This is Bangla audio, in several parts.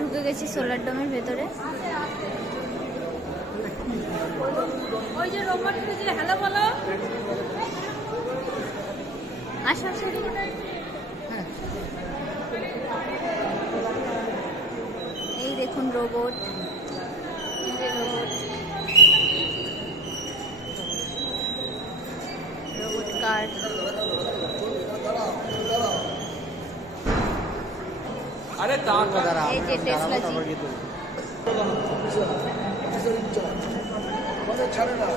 ঢুকে গেছি সোলার ডোমের ভেতরে। ওই যে রোবট যে হ্যালো বলো আসো আসো। এই দেখুন রোবট, রোবট কার। আরে দাঁড়া, এই যে টেসলা জি। ছাড়ে না।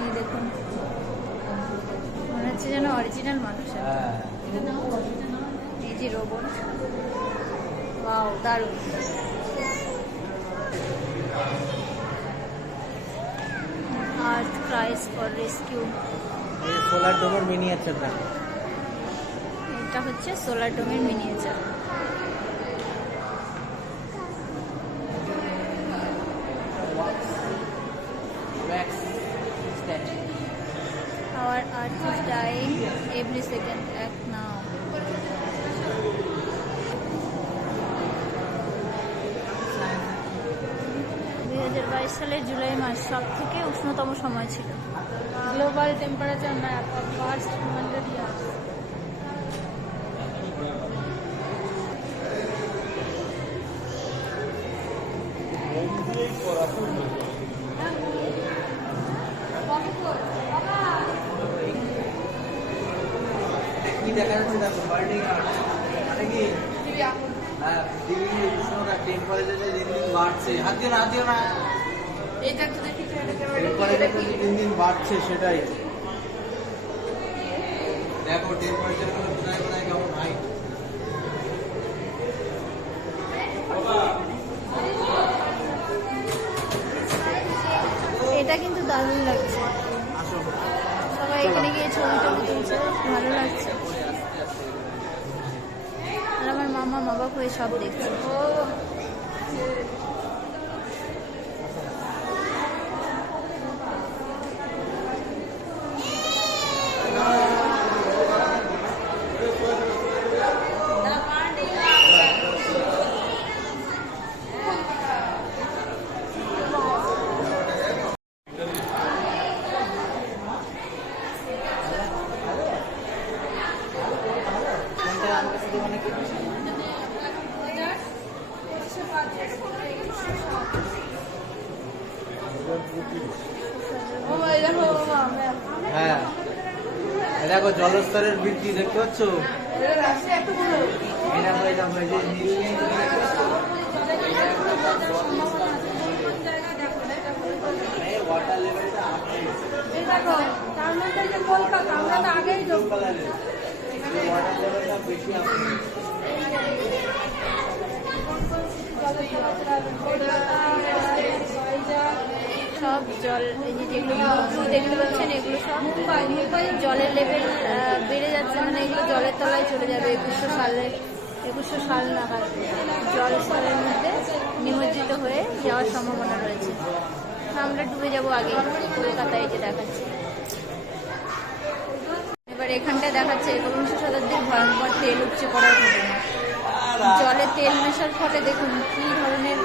এই দেখুন, মনে হচ্ছে যেন অরিজিনাল মানুষ। এই যে রোবট, ওয়াও দারুণ। Earth cries for rescue. এই সোলার ডোমের মিনিয়েচার না, এটা হচ্ছে সোলার ডোমের miniature. Our earth is dying every second. Act now. 2022 সালের জুলাই মাস সব থেকে উষ্ণতম সময় ছিল। Global temperature map of first 100 years. কি দেখা যাচ্ছে দেখো, বার্নিং মানে কি পৃথিবীর উষ্ণতা টেম্পারেচার দিন দিন বাড়ছে। হাত দিও না, হাত দিও না। এটা তো দেখি টেম্পারেচার দিন দিন বাড়ছে, সেটাই দেখো। টেম্পারেচার গুলো কোথায় কোথায় কেমন হাই। এটা কিন্তু দারুণ লাগছে। আসো, সবাই এখানে গিয়ে ছবি টবি তুলছে, ভালো লাগছে। আর আমার মামা অবাক হয়ে সব দেখছে। হ্যাঁ দেখো জলস্তরের বৃদ্ধি দেখতে পাচ্ছ। এটা হয়ে যাবে যে ওয়াটার লেভেলটা দেখো তার মধ্যে যে কলকাতা আমরা তো আগেই তো ওয়াটার লেভেলটা বেশি আসছে। সব জল, এই যে যেগুলো দেখতে পাচ্ছেন এগুলো সব জলের লেভেল বেড়ে যাচ্ছে, মানে এগুলো জলের তলায় চলে যাবে 2100 সাল নাগাদ। জল স্তরের মধ্যে নিমজ্জিত হয়ে যাওয়ার সম্ভাবনা রয়েছে। আমরা ডুবে যাবো আগে। কলকাতায় যে দেখাচ্ছে, এবার এখানটায় দেখাচ্ছে 21 শতাব্দীর ভয়ঙ্কর তেল উপচে পড়ার ঘটনা। জলে তেল মেশার ফলে দেখুন কি ধরনের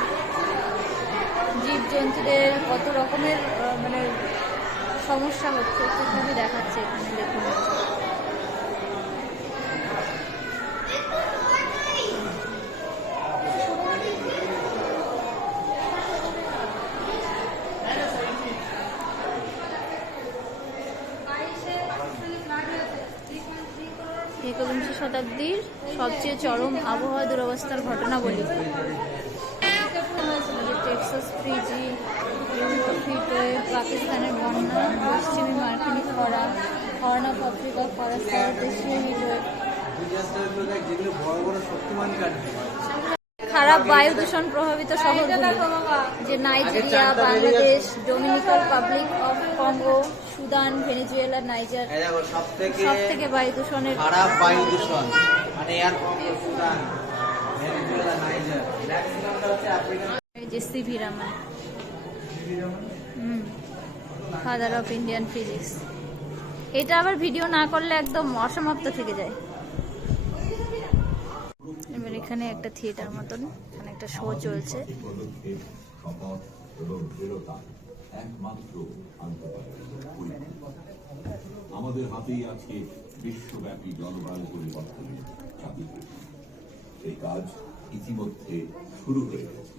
জীবজন্তুদের কত রকমের মানে সমস্যা হচ্ছে, খুবই দেখাচ্ছে এখানে। দেখুন একবিংশ শতাব্দীর সবচেয়ে চরম আবহাওয়া দুরবস্থার ঘটনা বলি। টেক্সাস ফ্রিজি, হিটওয়েভ, পাকিস্তানের বন্যা, পশ্চিমী মার্কিনী খরা, হর্ন অফ আফ্রিকা খরা, সাউথ এশিয়া হিটওয়েভ। খারাপ বায়ু দূষণ প্রভাবিত শহরগুলি যে Nigeria, Bangladesh, Dominican Republic of Congo, Sudan, Venezuela, Niger. সব থেকে বায়ু দূষণের খারাপ বায়ু দূষণ air from Sudan, Venezuela, Niger. Black সিনেমাটা হচ্ছে আফ্রিকান। এই যে C V Raman, father of Indian physics. এটা আবার ভিডিও না করলে একদম অসমাপ্ত থেকে যায়। এবার এখানে একটা থিয়েটার মতন, এখানে একটা শো চলছে। আমাদের হাতেই আছে বিশ্বব্যাপী জলবায়ু পরিবর্তনের চাবিকাঠি। এই কাজ ইতিমধ্যে শুরু হয়ে গেছে।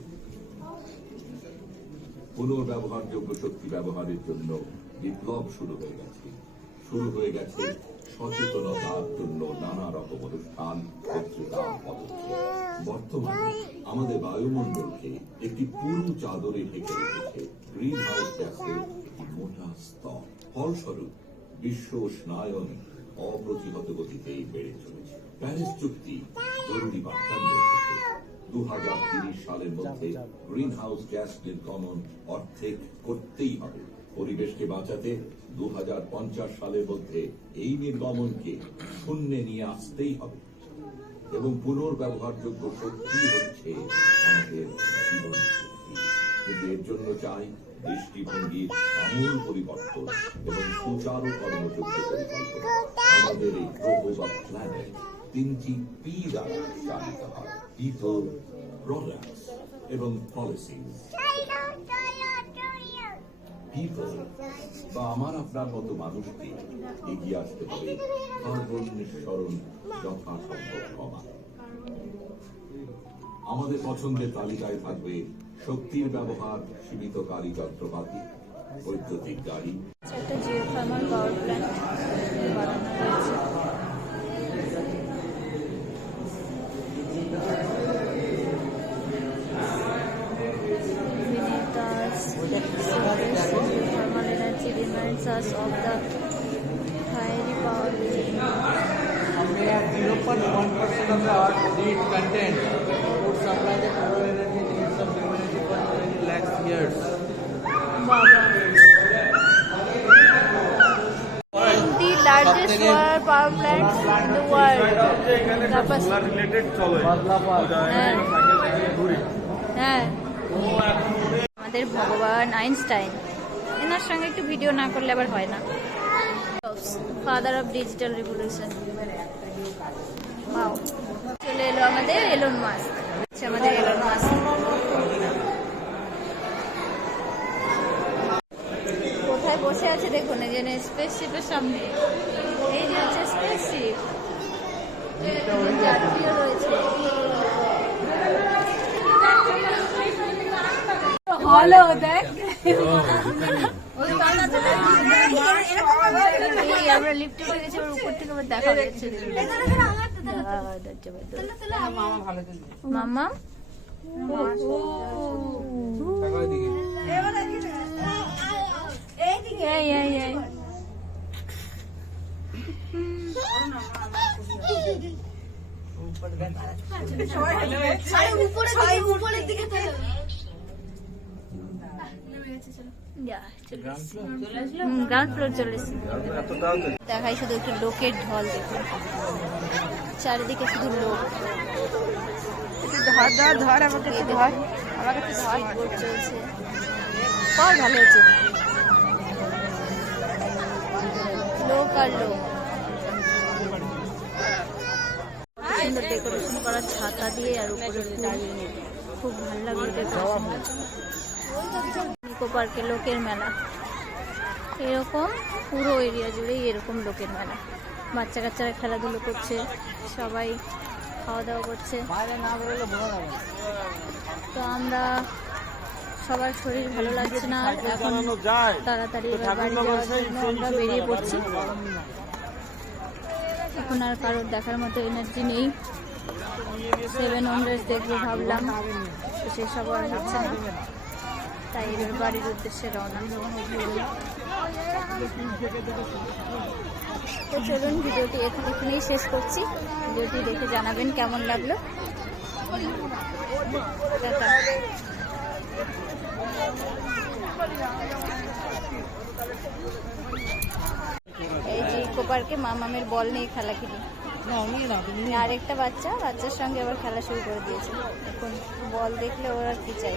পুনর্ব্যবহারযোগ্য শক্তি ব্যবহারের জন্য বিপ্লব শুরু হয়ে গেছে। শুরু হয়ে গেছে সচেতনতার জন্য নানা রকম অনুষ্ঠান, বক্তৃতা, পদক্ষেপ। বর্তমানে আমাদের বায়ুমণ্ডলকে একটি পুরু চাদরে ঢেকে রেখেছে গ্রিন হাউস গ্যাসের একটি মোটা স্তর। ফলস্বরূপ বিশ্ব উষ্ণায়ন অপ্রতিহত গতিতে বেড়ে চলেছে। প্যারিস চুক্তি জরুরি বার্তা নিয়ে এসেছে। 2030 সালের মধ্যে গ্রিন হাউস গ্যাস নির্গমন অর্ধেক করতেই হবে। পরিবেশকে বাঁচাতে 2050 সালের মধ্যে এই নির্গমনকে শূন্যে নিয়ে আসতেই হবে। এবং পুনর্ব্যবহারযোগ্য শক্তি হচ্ছে আমাদের জীবন শক্তি। কিন্তু এর জন্য চাই দৃষ্টিভঙ্গির আমূল পরিবর্তন এবং সুচারু কর্মযোগ্য পরিকল্পনা। আমাদের এই গ্রহ বা প্ল্যানেট 3টি পি দ্বারা চালিত হয়: পিপল, প্রোডাক্টস এবং পলিসিস। পিপল বা আমার আপনার মতো মানুষকে এগিয়ে আসতে হবে কার্বন নিঃসরণ যথাসম্ভব কমা। আমাদের পছন্দের তালিকায় থাকবে শক্তির ব্যবহার সীমিতকারী যন্ত্রপাতি, বৈদ্যুতিক গাড়ি। একটা জিও থার্মাল পাওয়ার প্ল্যান্ট বানানো হয়েছে। Thermal energy reminds us of the fiery power within. We have 0.1% of the Earth's need content would supply the total energy needs of humanity for 20 lakhs years. Baba. The largest solar power plants in the world. হ্যাঁ, আমাদের ভগবান আইনস্টাইন, এনার সঙ্গে একটু ভিডিও না করলে আবার হয় না। Father of digital revolution. চলে এলো আমাদের এলন মাস্ক। আমাদের এলন মাস্ক কোথায় বসে আছে দেখুন, এই যে স্পেসশিপের সামনে। এই যে হচ্ছে স্পেসশিপ, যাত্রীও রয়েছে। হ্যালো, দেখ আমরা লিফটে উঠে গেছি, ওর উপর থেকে আবার দেখা যাচ্ছে। মামা উপরের দিকে গ্রাউন্ড ফ্লোর চলে এসেছি। দেখাই শুধু একটু লোকের ঢল, দেখুন চারিদিকে শুধু লোক। ধর আমাকে ধর, আমাকে স্পিড বোট চলছে। কর ভালো হয়েছে, লোক আর লোক। সুন্দর ডেকোরেশন করা ছাতা দিয়ে, আর উপরে খুব ভালো লাগলো ডেকোরেশন। ইকো পার্কে লোকের মেলা, এরকম পুরো এরিয়া জুড়েই এরকম লোকের মেলা। বাচ্চা কাচ্চারা খেলাধুলো করছে, সবাই খাওয়া দাওয়া করছে। তো আমরা সবার শরীর ভালো লাগছে না, এখন তাড়াতাড়ি বাড়ি যাওয়ার জন্য আমরা বেরিয়ে পড়ছি। এখন আর কারোর দেখার মতো এনার্জি নেই। 7 ওয়ান্ডার্স দেখবো ভাবলাম, তো সেসব আর হচ্ছে না, তাই এবার বাড়ির উদ্দেশ্যে রওনা। তো চলুন, ভিডিওটি এখানেই শেষ করছি। ভিডিওটি দেখে জানাবেন কেমন লাগলো। এই যে ইকো পার্কে মামামের বল নিয়ে খেলা খেলি। আরেকটা বাচ্চার সঙ্গে আবার খেলা শুরু করে দিয়েছে। এখন বল দেখলে ওর আর কি চাই,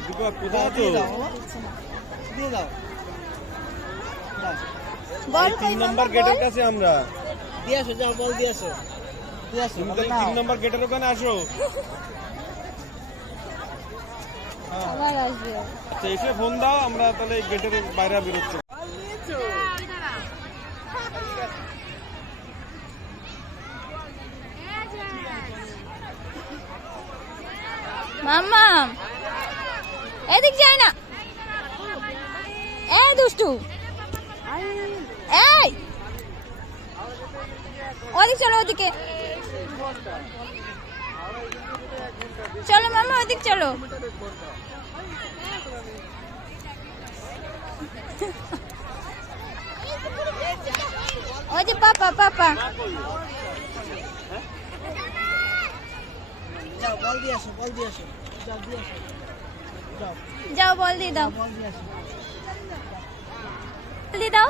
দিচ্ছে না। বল কই নাম্বার গেটের কাছে আমরা দিয়ে আসো, যাও বল দিয়ে আসো। তুমি 3 নম্বর গেটের ওখানে আসো। আবার আসবে। আচ্ছা এসে ফোন দাও, আমরা তাহলে গেটের বাইরে বেরোচ্ছি। মাম্মা এদিক যায় না, এই দুষ্টু, এই ওদিক চলো, ওদিকে চলো মাম্মা, ওদিক চলো। ওই যে পাপা, পাপা যাও বল দিয়ে আসো, বল দিয়ে আসো, যাও দিয়ে আসো, যাও যাও বল দিয়ে দাও, বল দিয়ে আসো। বল দিয়ে দাও।